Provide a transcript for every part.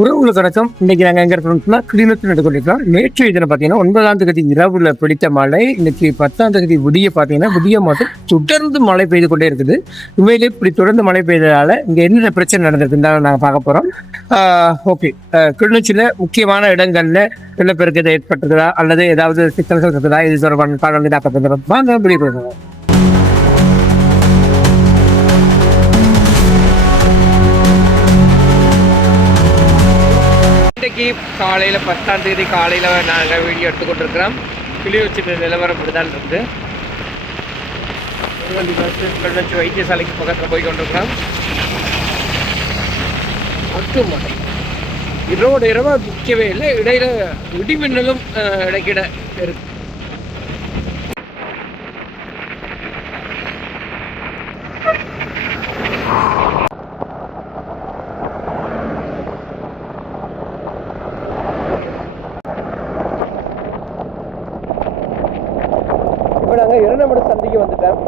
உறவுல கணக்கம் இன்னைக்கு நாங்கள் எங்கே இருக்கோம்னா கிளிநொச்சியில் எடுத்துக்கொண்டிருக்கோம். நேற்று இதில் பார்த்தீங்கன்னா 9ஆம் தேதி இரவுல பிடித்த மழை இன்னைக்கு 10ஆம் தேதி விடிய மாதம் தொடர்ந்து மழை பெய்து கொண்டே இருக்குது. உண்மையிலே இப்படி தொடர்ந்து மழை பெய்ததால இங்கே என்னென்ன பிரச்சனை நடந்திருக்குன்னு நாங்கள் பார்க்க போகிறோம். ஓகே, கிளிநொச்சியில் முக்கியமான இடங்கள்ல வெள்ளப்பெருக்கு ஏற்பட்டிருக்குதா அல்லது ஏதாவது சிக்கல்கள் இருக்குதா, இது தொடர்பான காரணம் இதாக்கப்பட்டிருக்கிறோம். வாங்க வெளியே போயிருக்கோம். இன்றைக்கு காலையில் 10ஆம் தேதி காலையில் நாங்கள் வீடியோ எடுத்துக்கொண்டிருக்கிறோம். கிளிநொச்சி நிலவரம் இப்படிதான் இருக்குது. கிளிநொச்சி வைத்தியசாலைக்கு பக்கத்தில் போய் கொண்டிருக்கிறோம். அட்டு மழை இரவா நிற்கவே இல்லை. இடையில இடிமின்னலும் இடைக்கிட இருக்கு. இப்போ நாங்கள் இரண்டமட சந்தைக்கு வந்துட்டோம்.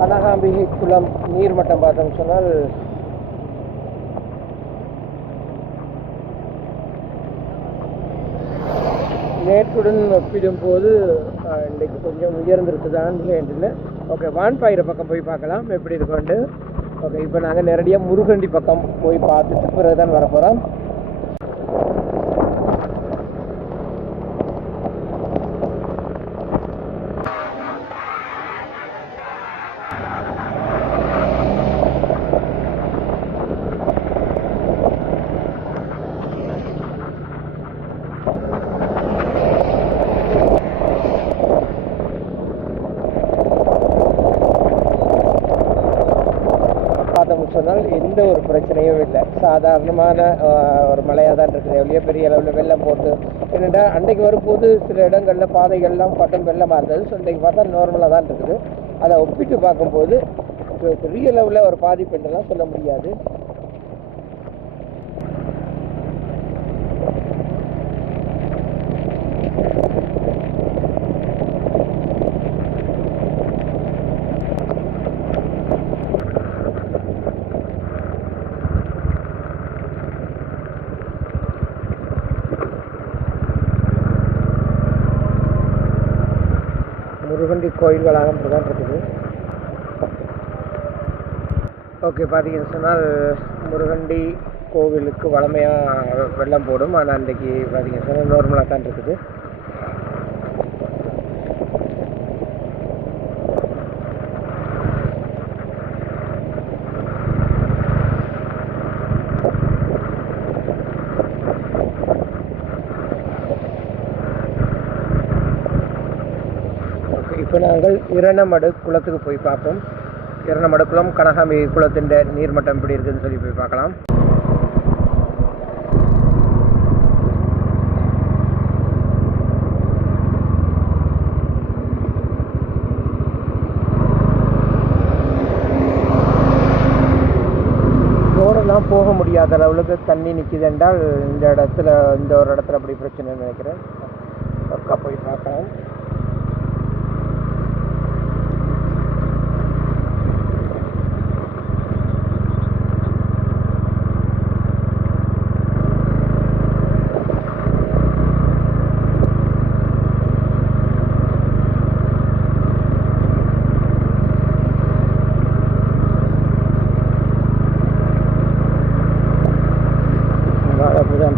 கனகாம்பிகை குளம் நீர்மட்டம் பார்த்தோம்னு சொன்னால் நேற்றுடன் ஒப்பிடும்போது இன்றைக்கு கொஞ்சம் உயர்ந்திருக்குதான் இல்லை. ஓகே, வான்பாயிர பக்கம் போய் பார்க்கலாம் எப்படி இருக்குண்டு. ஓகே, இப்போ நாங்கள் நேரடியாக முருகண்டி பக்கம் போய் பார்த்துட்டு பிறகு தான் வர போகிறோம். சொன்னால் எந்த ஒரு பிரச்சனையும் இல்லை. சாதாரணமான ஒரு மழையாக தான் இருக்குது. எவ்வளோ பெரிய அளவில் வெள்ளம் போட்டு என்னென்னா அன்றைக்கு வரும்போது சில இடங்களில் பாதைகள்லாம் பட்டம் வெள்ளமாக இருந்தது. ஸோ இன்றைக்கு பார்த்தா நார்மலாக தான் இருக்குது. அதை ஒப்பிட்டு பார்க்கும்போது பெரிய அளவில் ஒரு பாதிப்புன்றெல்லாம் சொல்ல முடியாது. முருகண்டி கோயில்களாக தான் இருக்குது. ஓகே, பார்த்தீங்கன்னு சொன்னால் முருகண்டி கோவிலுக்கு வளமையாக வெள்ளம் போடும். ஆனால் அன்றைக்கி பார்த்தீங்கன்னு சொன்னால் நார்மலாக தான் இருக்குது. இப்போ நாங்கள் இரணமடு குளத்துக்கு போய் பார்ப்போம். இரணமடு குளம் கனகாம்பிகை குளத்தின் நீர்மட்டம் எப்படி இருக்குதுன்னு சொல்லி போய் பார்க்கலாம். ரோடெல்லாம் போக முடியாத அளவுக்கு தண்ணி நிற்கிது என்றால் இந்த ஒரு இடத்துல அப்படி பிரச்சனைன்னு நினைக்கிறேன். ஒர்க்கா போய் பார்க்கலாம்.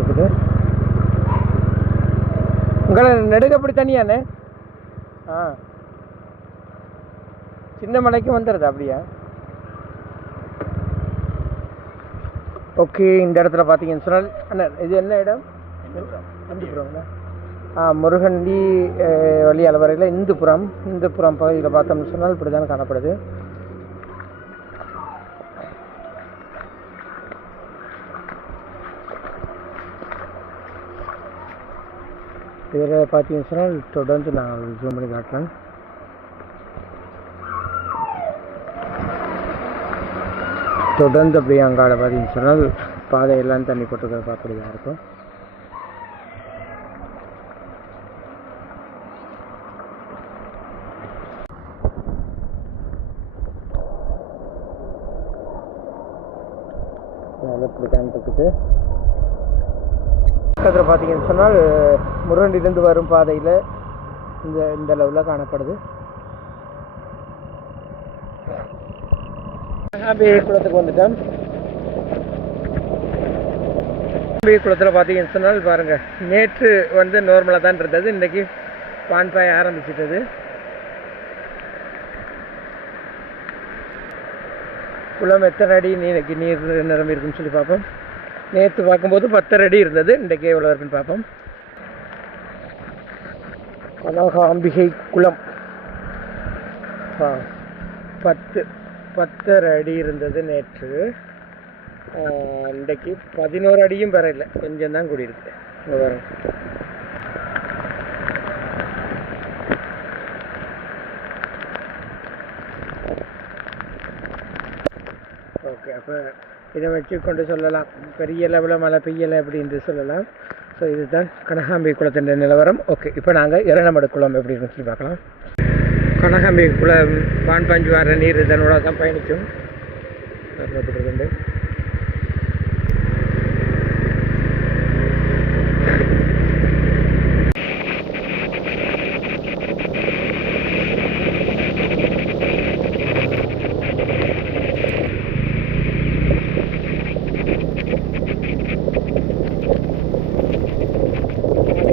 இருக்குது உங்களை நெடுக்கப்படி தனியானே சின்ன மலைக்கு வந்துடுது அப்படியா? ஓகே, இந்த இடத்துல பார்த்தீங்கன்னு சொன்னால் அண்ணா இது என்ன இடம்? இந்துபுரம்ங்களா? முருகண்டி வழி அளவரையில் இந்துபுரம் பகுதியில் பார்த்தோம்னு சொன்னால் இப்படி தான் காணப்படுது. இதில் பார்த்தீங்கன்னு சொன்னால் தொடர்ந்து நான் ஜூம் பண்ணி காட்டலாம். தொடர்ந்து அப்படியே அங்காட பார்த்தீங்கன்னு சொன்னால் பாதையெல்லாம் தண்ணி போட்டுருக்க பார்க்கக்கூடியதாக இருக்கும். இப்படி தான் இருக்குது. பக்கத்தில் பார்த்தீங்கன்னு சொன்னால் முரண்டிலிருந்து வரும் பாதையில் இந்த அளவில் காணப்படுது. அப்படியே குளத்துக்கு வந்துட்டோம். குளத்தில் பார்த்தீங்கன்னு சொன்னால் பாருங்கள், நேற்று நார்மலாக தான் இருந்தது, இன்றைக்கி பான்பாய ஆரம்பிச்சிட்டது. குளம் எத்தனை அடி இன்னைக்கு நீர் நிரம்பி இருக்குன்னு சொல்லி பார்ப்போம். நேற்று பார்க்கும்போது 10 அடி இருந்தது, இன்றைக்கு எவ்வளோ இருக்குன்னு பார்ப்போம். கனகாம்பிகை குளம் 10 அடி இருந்தது நேற்று. இன்றைக்கு 11 அடியும் வரையில, கொஞ்சம் தான் கூடியிருக்கு. இங்கே பாருங்க. ஓகே, அப்போ இதை வச்சு கொண்டு சொல்லலாம், பெரிய லெவலில் மழை பெய்யலை அப்படின்னு சொல்லலாம். ஸோ இதுதான் கனகாம்பிகை குளத்தின் நிலவரம். ஓகே, இப்போ நாங்கள் இரணமடு குளம் எப்படி இருக்குன்னு சொல்லி பார்க்கலாம். கனகாம்பிகை குளம் பாஞ்சு வர நீர் இதனோட தான் பயணிக்கும்.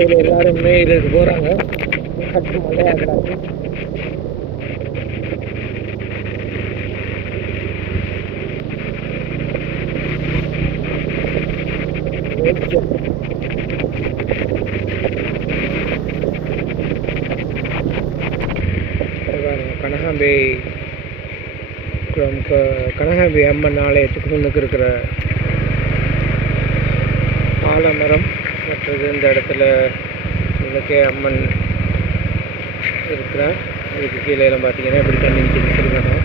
இதில் எல்லாரும் மேயிலுக்கு போகிறாங்க, கட்டு மழையாகிறாங்க. கனகாம்பி குளம், கனகாம்பி அம்மன் ஆலயத்துக்கு முன்னுக்கு இருக்கிற ஆலமரம், மற்றது இந்த இடத்துல இலக்கே அம்மன் இருக்கிறார். இதுக்கு கீழே எல்லாம் பார்த்தீங்கன்னா எப்படி தண்ணி நிற்கிது சொல்லுவாங்க.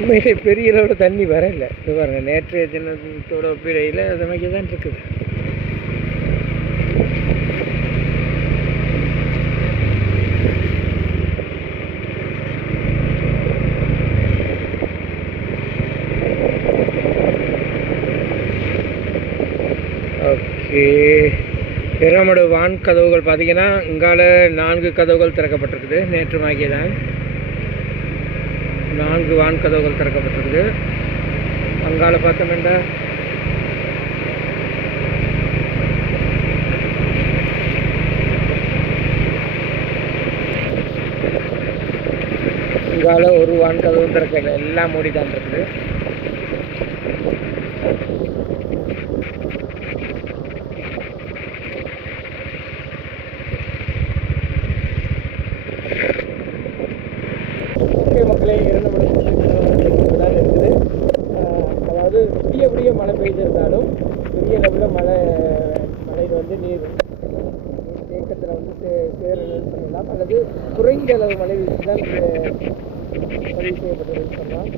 உண்மையிலே பெரிய அளவோட தண்ணி வரல. இது பாருங்கள், நேற்றைய தினத்தோட ஒப்பிடையில் அது மாதிரி தான் இருக்குது. ஓகே, இரணமடு வான் கதவுகள் பார்த்தீங்கன்னா இங்கால 4 கதவுகள் திறக்கப்பட்டிருக்குது. நேற்று மாகிய தான் 4 வான் கதவுகள் திறக்கப்பட்டிருக்குது. அங்கால பார்த்தோம்னா இங்கால ஒரு வான் கதவும் திறக்கல, எல்லாம் மூடி தான் இருக்குது. மக்களே, இரணமடு தான் இருக்குது. அதாவது விடிய மழை பெய்திருந்தாலும் பெரிய லெவலில் மழையில் நீர் தேக்கத்தில் சேரணும்னு சொல்லலாம், அல்லது குறைந்த அளவு மழை வீழ்ச்சி தான் பதிவு செய்யப்பட்டதுன்னு சொல்லலாம்.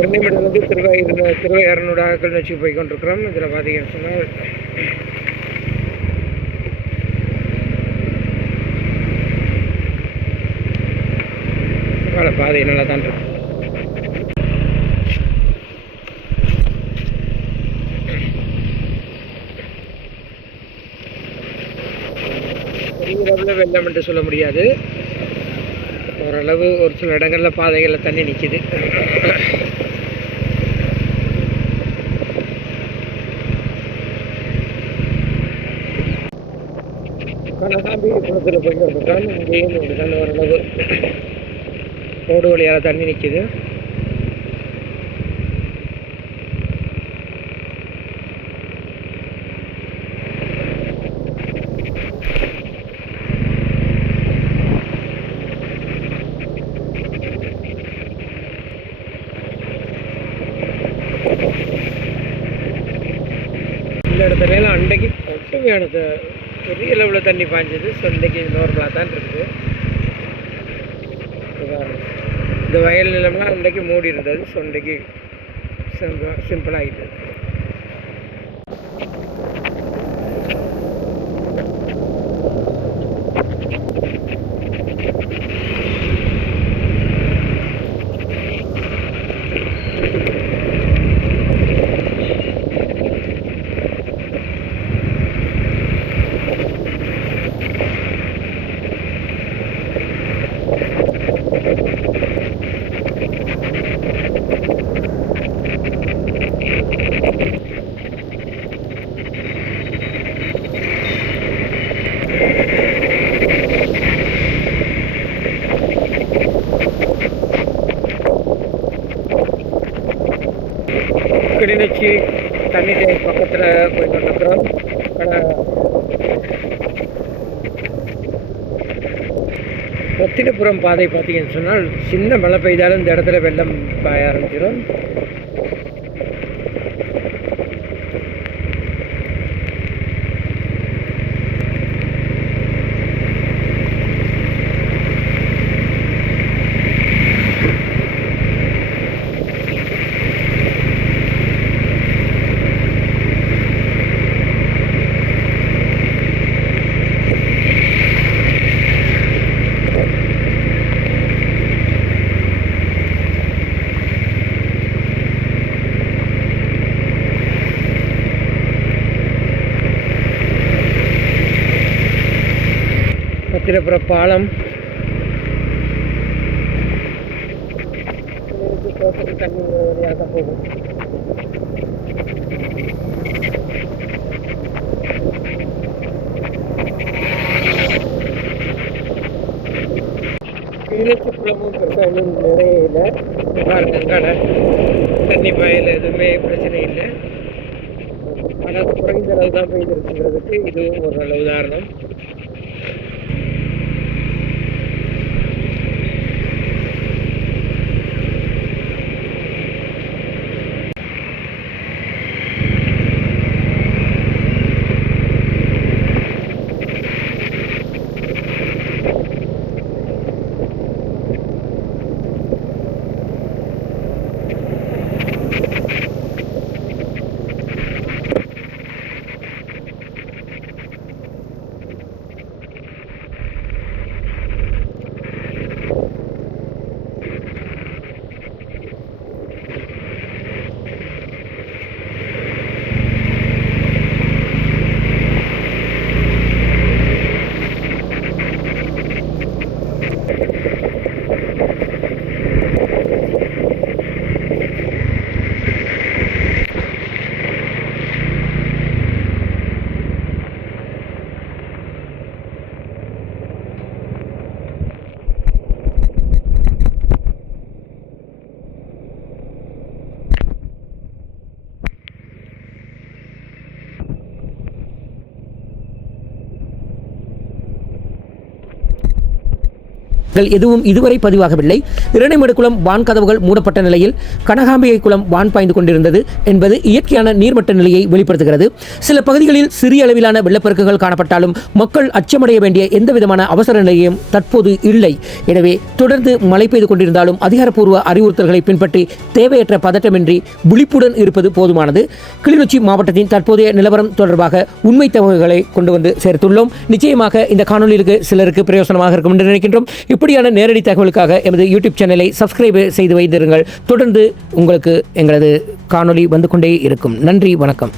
இரணமடு திருவையாறுநூடாக கிளிநொச்சி போய் கொண்டிருக்கிறோம். இதில் பார்த்தீங்கன்னு சொன்னால் பாதை நல்லா தான் இருக்கு. வெள்ளம் என்று சொல்ல முடியாது, ஓரளவு ஒரு சில இடங்களில் பாதைகளில் தண்ணி நிற்கிது. கனகாம்பி குளத்தில் போய் கொண்டிருக்கான். இங்கேயும் அப்படிதான் ஓரளவு ரோடு வழியால் தண்ணி நிற்கிது. அன்றைக்கு ஒட்டுமையான பெரிய அளவில் தண்ணி பாய்ஞ்சது. ஸோ இன்றைக்கி நார்மலாக தான் இருக்குது. இந்த வயல் நிலம்லாம் அன்றைக்கு மூடி இருந்தது. ஸோ இன்றைக்கு சிம்பிளாகிட்டது. கிளிநொச்சி தண்ணி டேங்க் பக்கத்தில் போய் கொண்டிருக்கிறோம். ரத்தினபுரம் பாதை பார்த்தீங்கன்னு சொன்னால் சின்ன மழை பெய்தாலும் இந்த இடத்துல வெள்ளம் பாய ஆரம்பிச்சிடும். ரத்தினபுரம் பாலம் தண்ணி வழியாக போகும். கிளிநொச்சி குளமும் பெருசாக இன்னும் நிறைய இல்லை. பாருங்க, தண்ணி பாயல எதுவுமே பிரச்சனை இல்லை. ஆனால் குறைந்த அளவு தான் பெய்திருக்குங்கிறதுக்கு இதுவும் ஒரு நல்ல உதாரணம். எதுவும் இதுவரை பதிவாகவில்லை. இரணைமடுக்குளம் வான் கதவுகள் மூடப்பட்ட நிலையில் கனகாம்பிகை குளம் வான் பாய்ந்து கொண்டிருந்தது என்பது இயற்கையான நீர்மட்ட நிலையை வெளிப்படுத்துகிறது. சில பகுதிகளில் சிறிய அளவிலான வெள்ளப்பெருக்குகள் காணப்பட்டாலும் மக்கள் அச்சமடைய வேண்டிய எந்தவிதமான அவசர நிலையும் தற்போது இல்லை. எனவே தொடர்ந்து மழை பெய்து கொண்டிருந்தாலும் அதிகாரப்பூர்வ அறிவுறுத்தல்களை பின்பற்றி தேவையற்ற பதட்டமின்றி விழிப்புடன் இருப்பது போதுமானது. கிளிநொச்சி மாவட்டத்தின் தற்போதைய நிலவரம் தொடர்பாக உண்மை தகவல்களை கொண்டு வந்து சேர்த்துள்ளோம். நிச்சயமாக இந்த காணொலிக்கு சிலருக்கு பிரயோசனமாக இருக்கும் என்று நினைக்கின்றோம். இப்படியான நேரடி தகவலுக்காக எமது யூடியூப் சேனலை சப்ஸ்கிரைப் செய்து வைத்திருங்கள். தொடர்ந்து உங்களுக்கு எங்களது காணொளி வந்து கொண்டே இருக்கும். நன்றி, வணக்கம்.